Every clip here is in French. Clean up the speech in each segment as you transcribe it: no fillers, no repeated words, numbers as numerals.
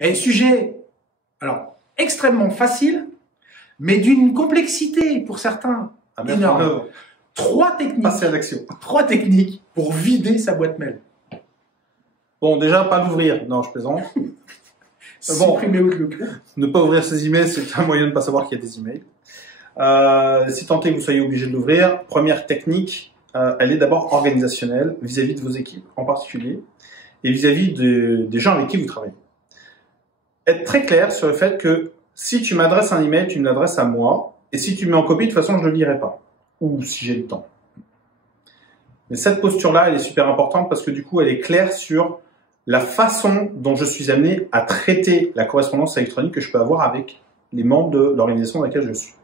Et sujet, alors, extrêmement facile, mais d'une complexité pour certains énorme. Trois techniques. Passer à l'action. 3 techniques pour vider sa boîte mail. Bon, déjà, pas l'ouvrir. Non, je plaisante. Supprimer Outlook. Ne pas ouvrir ses emails, c'est un moyen de ne pas savoir qu'il y a des emails. Si tant est que vous soyez obligé de l'ouvrir, première technique, elle est d'abord organisationnelle vis-à-vis de vos équipes en particulier et vis-à-vis des gens avec qui vous travaillez. Être très clair sur le fait que si tu m'adresses un email, tu me l'adresses à moi, et si tu me mets en copie, de toute façon, je ne le lirai pas. Ou si j'ai le temps. Mais cette posture-là, elle est super importante parce que du coup, elle est claire sur la façon dont je suis amené à traiter la correspondance électronique que je peux avoir avec les membres de l'organisation dans laquelle je suis.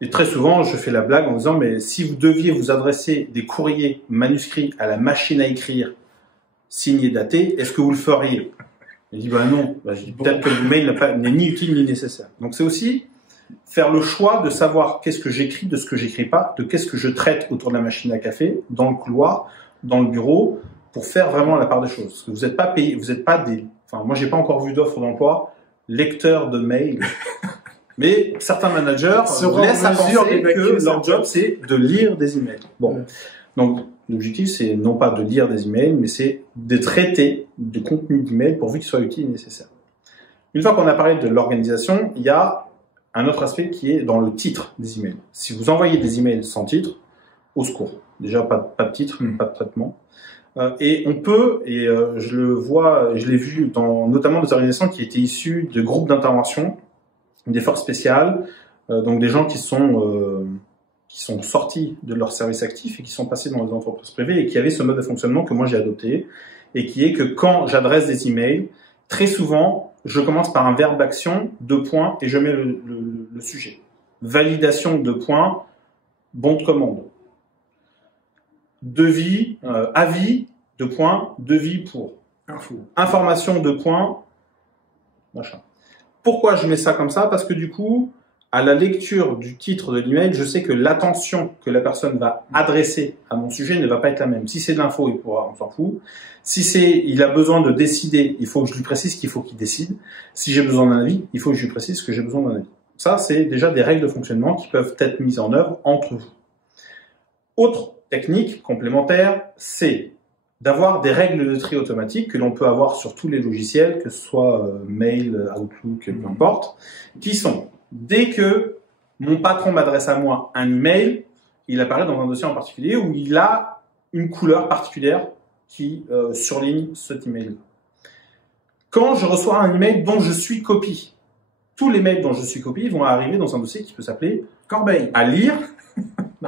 Et très souvent, je fais la blague en disant, mais si vous deviez vous adresser des courriers manuscrits à la machine à écrire, signés, datés, est-ce que vous le feriez? Il dit, bah non, peut-être que le mail n'est ni utile ni nécessaire. Donc c'est aussi faire le choix de savoir qu'est-ce que j'écris, de ce que j'écris pas, de qu'est-ce que je traite autour de la machine à café, dans le couloir, dans le bureau, pour faire vraiment la part des choses. Parce que vous n'êtes pas payé, vous n'êtes pas des, enfin, moi j'ai pas encore vu d'offre d'emploi, lecteur de mail. Mais certains managers laissent à penser que leur job c'est de lire des emails. Bon. Donc, l'objectif, c'est non pas de lire des emails, mais c'est de traiter du contenu d'email pourvu qu'il soit utile et nécessaire. Une fois qu'on a parlé de l'organisation, il y a un autre aspect qui est dans le titre des emails. Si vous envoyez des emails sans titre, au secours. Déjà, pas de titre, pas de traitement. Et on peut, et je le vois, je l'ai vu dans notamment des organisations qui étaient issues de groupes d'intervention, des forces spéciales, donc des gens qui sont sortis de leur service actif et qui sont passés dans les entreprises privées et qui avaient ce mode de fonctionnement que moi j'ai adopté et qui est que quand j'adresse des emails, très souvent, je commence par un verbe action, 2 points, et je mets le sujet. Validation, 2 points, bon de commande. Devis, avis, 2 points, devis pour. Information, 2 points, machin. Pourquoi je mets ça comme ça? Parce que du coup, à la lecture du titre de l'email, je sais que l'attention que la personne va adresser à mon sujet ne va pas être la même. Si c'est de l'info, on s'en fout. Si il a besoin de décider, il faut que je lui précise qu'il faut qu'il décide. Si j'ai besoin d'un avis, il faut que je lui précise que j'ai besoin d'un avis. Ça, c'est déjà des règles de fonctionnement qui peuvent être mises en œuvre entre vous. Autre technique complémentaire, c'est d'avoir des règles de tri automatique que l'on peut avoir sur tous les logiciels, que ce soit Mail, Outlook, peu importe, qui sont dès que mon patron m'adresse à moi un email, il apparaît dans un dossier en particulier où il a une couleur particulière qui surligne cet email. Quand je reçois un email dont je suis copie, tous les mails dont je suis copie vont arriver dans un dossier qui peut s'appeler Corbeil, à lire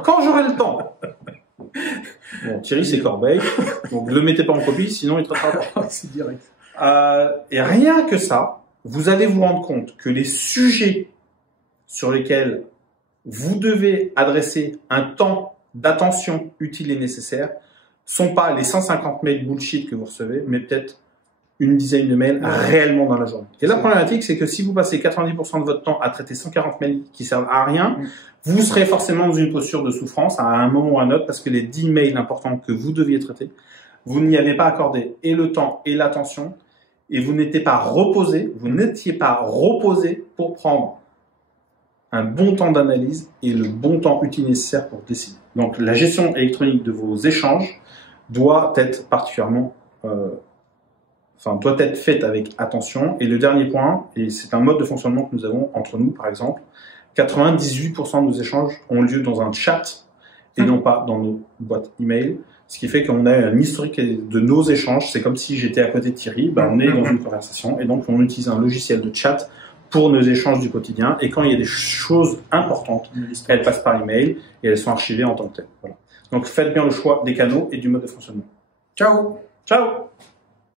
quand j'aurai le temps. Bon, Thierry, c'est Corbeil, donc ne le mettez pas en copie, sinon il traitera pas. C'est direct. Et rien que ça, vous allez vous rendre compte que les sujets sur lesquels vous devez adresser un temps d'attention utile et nécessaire sont pas les 150 mails bullshit que vous recevez, mais peut-être une dizaine de mails réellement dans la journée. Et la problématique, c'est que si vous passez 90% de votre temps à traiter 140 mails qui servent à rien, vous serez forcément dans une posture de souffrance à un moment ou à un autre parce que les 10 mails importants que vous deviez traiter, vous n'y avez pas accordé et le temps et l'attention et vous n'étiez pas reposé pour prendre un bon temps d'analyse et le bon temps utile nécessaire pour décider. Donc la gestion électronique de vos échanges doit être particulièrement doit être faite avec attention. Et le dernier point, et c'est un mode de fonctionnement que nous avons entre nous, par exemple, 98% de nos échanges ont lieu dans un chat et non pas dans nos boîtes email. Ce qui fait qu'on a un historique de nos échanges. C'est comme si j'étais à côté de Thierry. Ben, on est dans une conversation et donc on utilise un logiciel de chat pour nos échanges du quotidien. Et quand il y a des choses importantes, elles passent par email et elles sont archivées en tant que telles. Voilà. Donc faites bien le choix des canaux et du mode de fonctionnement. Ciao. Ciao.